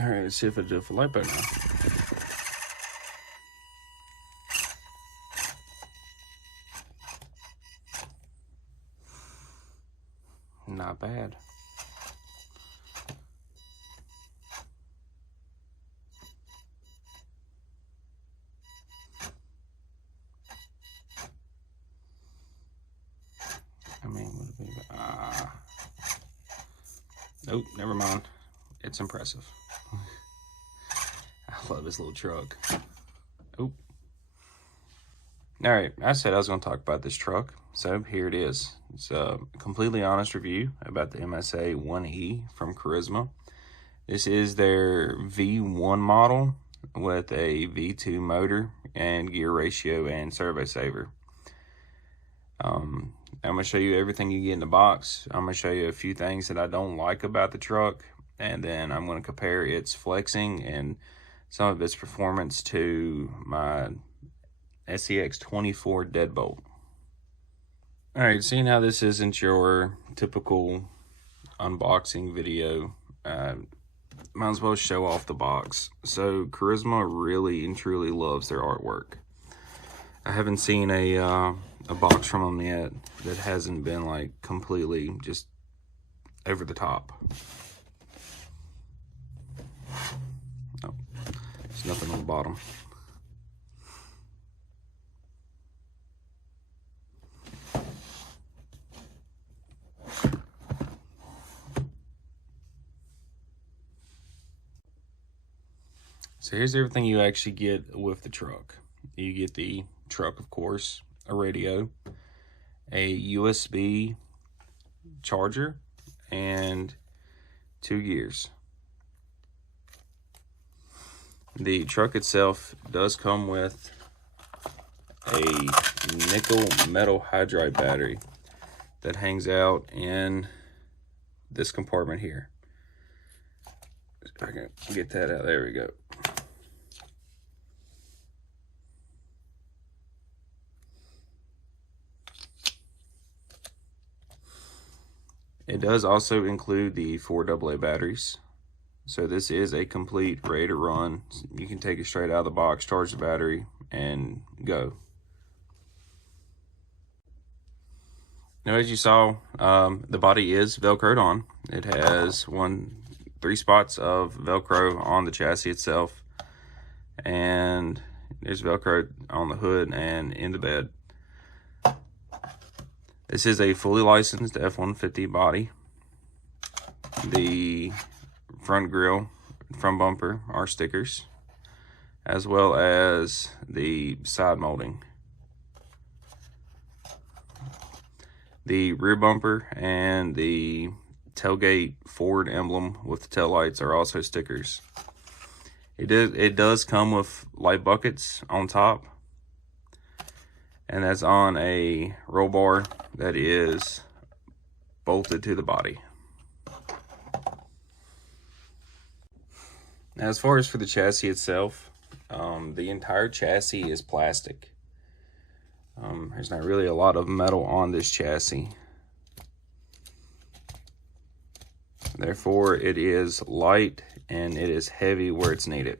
All right, let's see if I do it for lipo now. Not bad. I mean, would it be, nope, never mind. It's impressive. I love this little truck. Oh. All right, I said I was going to talk about this truck, so here it is. It's a completely honest review about the MSA-1E from Carisma. This is their V1 model with a V2 motor and gear ratio and servo saver. I'm going to show you everything you get in the box. I'm going to show you a few things that I don't like about the truck, and then I'm going to compare its flexing and some of its performance to my SCX24 deadbolt. All right, seeing how this isn't your typical unboxing video, might as well show off the box. So Carisma really and truly loves their artwork. I haven't seen a box from them yet that hasn't been like completely just over the top. Oh, there's nothing on the bottom. So here's everything you actually get with the truck. You get the truck, of course, a radio, a USB charger, and 2 gears. The truck itself does come with a nickel metal hydride battery that hangs out in this compartment here. If I can get that out, there we go. It does also include the 4 AA batteries. So this is a complete ready to run. You can take it straight out of the box, charge the battery, and go. Now, as you saw, the body is Velcroed on. It has 3 spots of Velcro on the chassis itself, and there's Velcro on the hood and in the bed. This is a fully licensed F-150 body. The front grille, front bumper are stickers, as well as the side molding. The rear bumper and the tailgate forward emblem with the taillights are also stickers. It does come with light buckets on top, and that's on a roll bar that is bolted to the body. Now, as far as for the chassis itself, the entire chassis is plastic. There's not really a lot of metal on this chassis. Therefore, it is light and it is heavy where it's needed.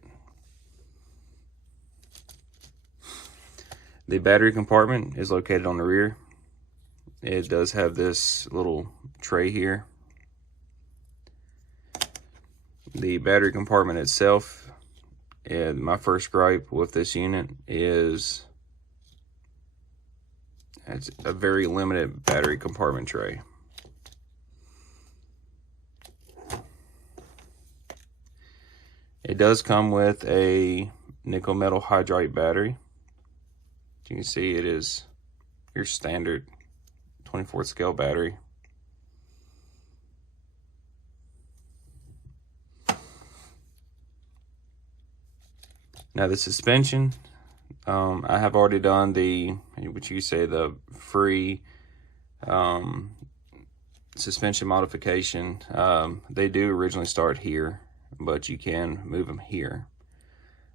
The battery compartment is located on the rear. It does have this little tray here. The battery compartment itself, and my first gripe with this unit is it's a very limited battery compartment tray. It does come with a nickel metal hydride battery. You can see it is your standard 24 scale battery. Now the suspension, I have already done the, what you say, the free suspension modification. They do originally start here, but you can move them here.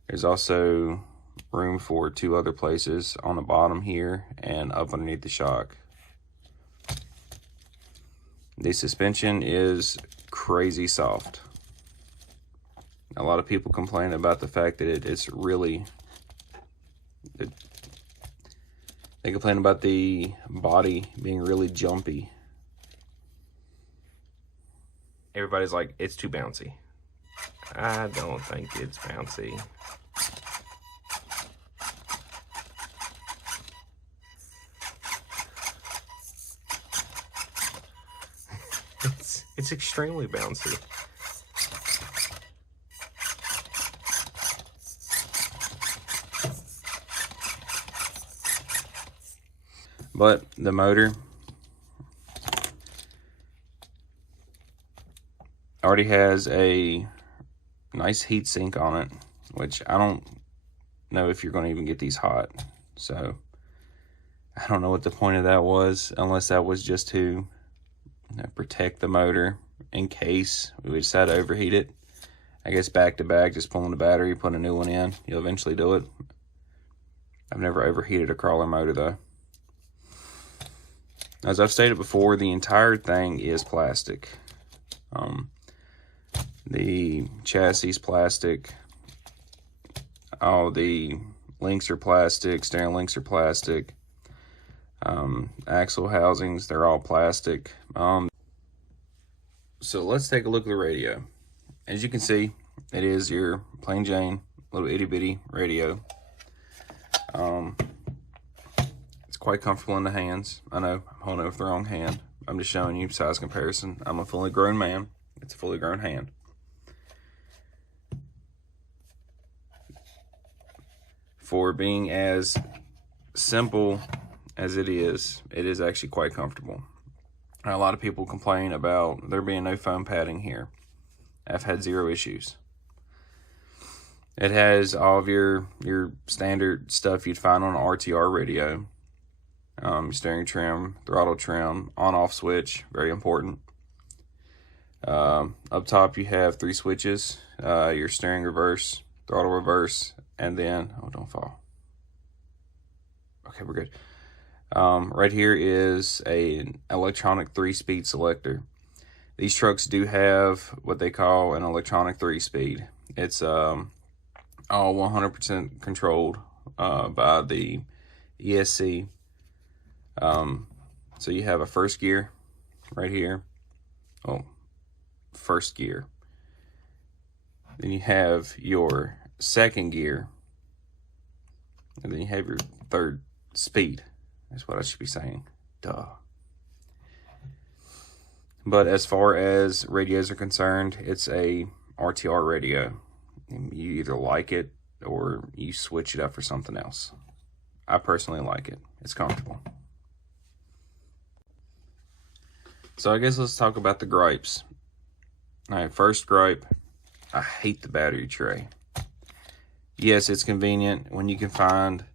There's also room for 2 other places on the bottom here and up underneath the shock. The suspension is crazy soft. A lot of people complain about the fact that it's really... They complain about the body being really jumpy. Everybody's like, it's too bouncy. I don't think it's bouncy. It's extremely bouncy. But the motor already has a nice heat sink on it, which I don't know if you're going to even get these hot. So I don't know what the point of that was, unless that was just to protect the motor in case we decide to overheat it. I guess back to back, just pulling the battery, putting a new one in, you'll eventually do it. I've never overheated a crawler motor though. As I've stated before, the entire thing is plastic. The chassis is plastic. All the links are plastic. Steering links are plastic. Axle housings, they're all plastic. So let's take a look at the radio. As you can see, it is your plain Jane little itty bitty radio. It's quite comfortable in the hands. I know I'm holding it with the wrong hand. I'm just showing you size comparison. I'm a fully grown man. It's a fully grown hand. For being as simple as it is actually quite comfortable. A lot of people complain about there being no foam padding here. I've had zero issues. It has all of your standard stuff you'd find on an RTR radio. Steering trim, throttle trim, on-off switch, very important. Up top you have 3 switches, your steering reverse, throttle reverse, and then, oh, don't fall. Okay, we're good. Right here is an electronic 3-speed selector. These trucks do have what they call an electronic 3-speed. It's all 100% controlled by the ESC. So you have a first gear right here. Oh, first gear. Then you have your second gear. And then you have your third speed. That's what I should be saying. Duh. But as far as radios are concerned, it's a RTR radio. You either like it or you switch it up for something else. I personally like it. It's comfortable. So I guess let's talk about the gripes. All right, first gripe, I hate the battery tray. Yes, it's convenient when you can find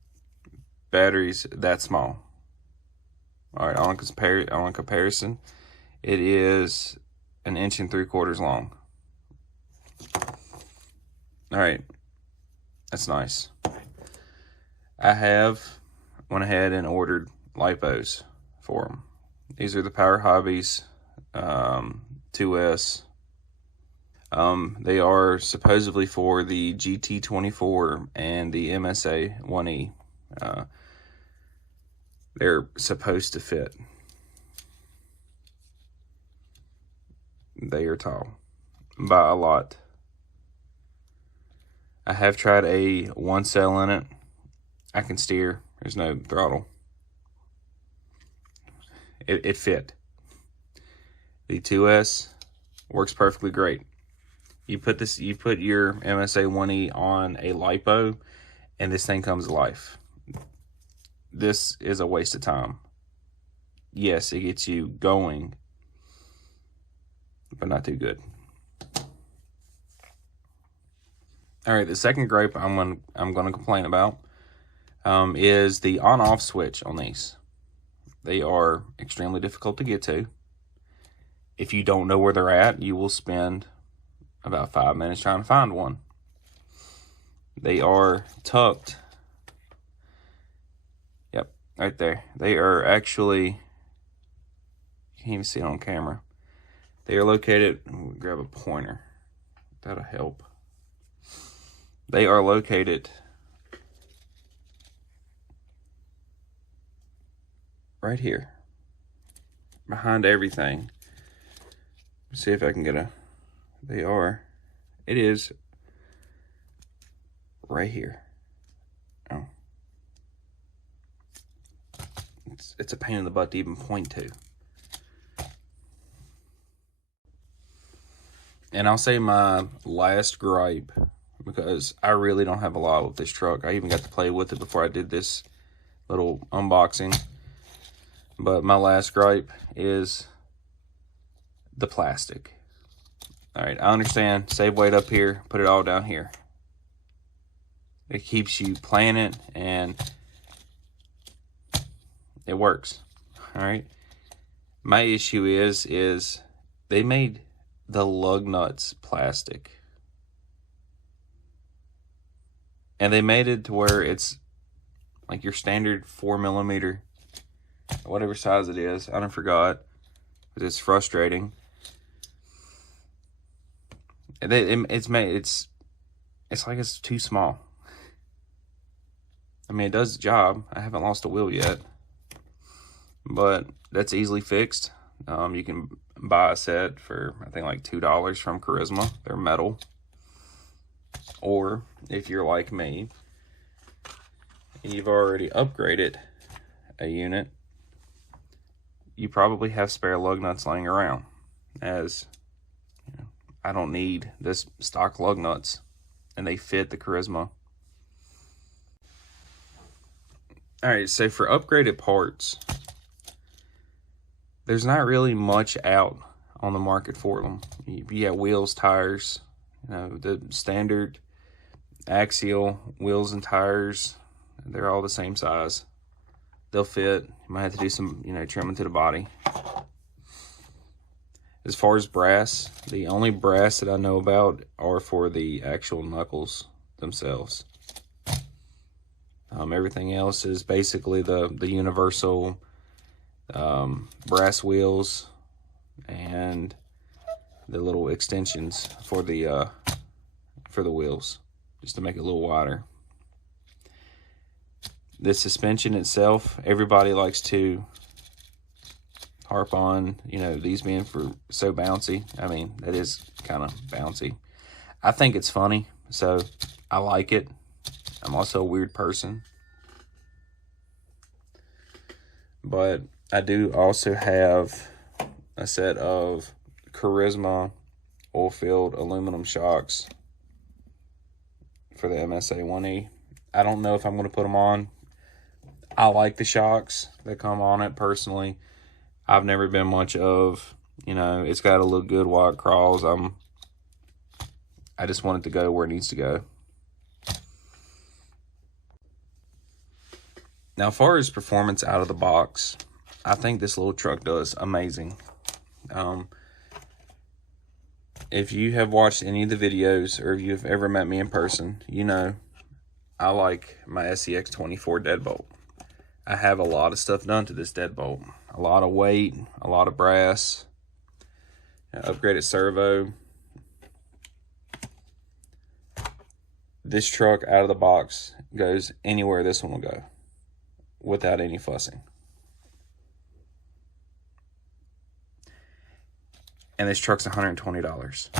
batteries that small. All right, on comparison, it is 1 3/4 inches long. All right, that's nice. I have went ahead and ordered lipos for them. These are the Power Hobbies 2S. They are supposedly for the GT24 and the MSA-1E. They're supposed to fit. They are tall by a lot. I have tried a 1-cell in it. I can steer. There's no throttle. It fit. The 2S works perfectly great. You put your MSA-1E on a lipo, and this thing comes to life. This is a waste of time. Yes, it gets you going, but not too good. All right, the second gripe I'm gonna complain about is the on-off switch on these. They are extremely difficult to get to. If you don't know where they're at, you will spend about 5 minutes trying to find one. They are tucked. Yep, right there. They are actually, you can't even see it on camera. They are located, grab a pointer. That'll help. They are located right here, behind everything. Let's see if I can get it is right here. Oh. It's a pain in the butt to even point to. And I'll say my last gripe, because I really don't have a lot with this truck. I even got to play with it before I did this little unboxing. But my last gripe is the plastic. All right, I understand, save weight up here, put it all down here. It keeps you playing it, and it works. All right. My issue is they made the lug nuts plastic. And they made it to where it's like your standard 4mm, whatever size it is. I don't forgot, but it's frustrating. And it's like it's too small. I mean, it does the job. I haven't lost a wheel yet, but that's easily fixed. You can buy a set for, I think, like $2 from Carisma. They're metal. Or if you're like me, and you've already upgraded a unit, you probably have spare lug nuts laying around, as you know, I don't need this stock lug nuts, and they fit the Carisma. All right, so for upgraded parts, there's not really much out on the market for them. You got wheels, tires, you know, the standard axial wheels and tires. They're all the same size. They'll fit. You might have to do some, trimming to the body. As far as brass, the only brass that I know about are for the actual knuckles themselves. Everything else is basically the universal brass wheels and the little extensions for the wheels, just to make it a little wider. The suspension itself, everybody likes to harp on, these being so bouncy. I mean, that is kind of bouncy. I think it's funny, so I like it. I'm also a weird person. But I do also have a set of Carisma oil-filled aluminum shocks for the MSA-1E. I don't know if I'm going to put them on. I like the shocks that come on it personally. I've never been much of, it's got to look good while it crawls. I just want it to go where it needs to go. Now, as far as performance out of the box, I think this little truck does amazing. If you have watched any of the videos, or if you've ever met me in person, I like my SCX-24 deadbolt. I have a lot of stuff done to this deadbolt. A lot of weight, a lot of brass, upgraded servo. This truck out of the box goes anywhere this one will go without any fussing. And this truck's $120.